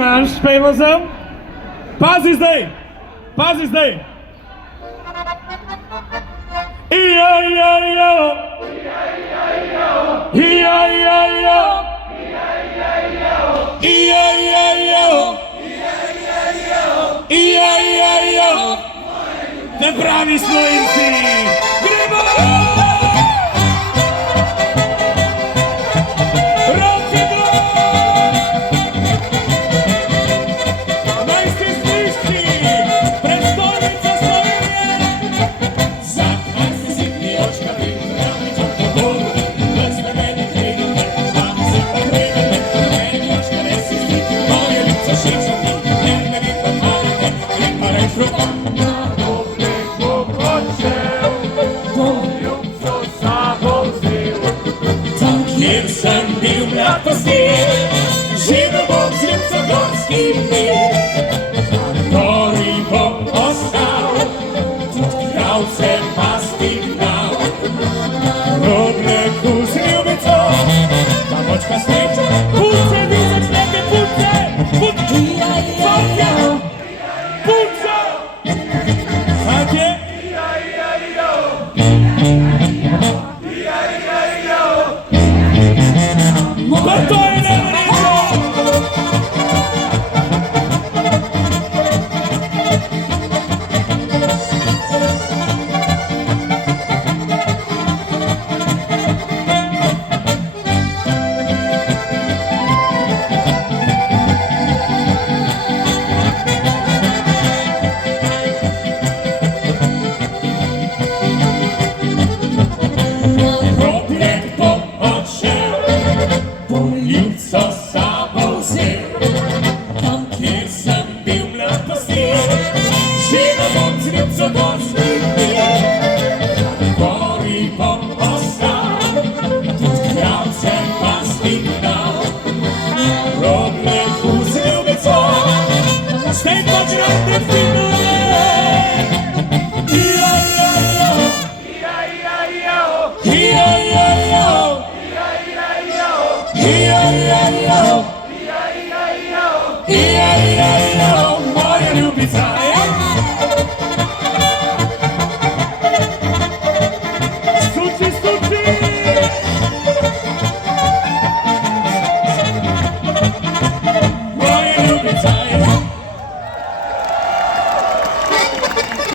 Máš spejmo sem? Pazi zdaj! Pazi zdaj! Ijo! Ne pravi Slovenci! Gremo! Roki gor! Najste slišči! Prestolnica Slovenije! Zakaj si sitni očka pripravni črta boru? Bez mene krenite, mami se pa krenite. Meni očka ne si sliči, moje lice šičati. Ne vi pa hvalite, ne pa reč rukom. Kjer sem bil mlad pastir, živel bom z ljubcogorskih mir. Gori bom ostal, tudi kravce pasti gnal. Robleku z ljubico, pa močka sreča. Punce, vi začnete punce! Punce! Punce! Fantje? Pa to je neverjetno! Roblek bom odšel, bom ljubco s sabo vzel. Tam, kjer sem bil mlad pastir, živel bom z ljubcogorskih mir. Gori bom ostal, tudi kravce pasti gnal.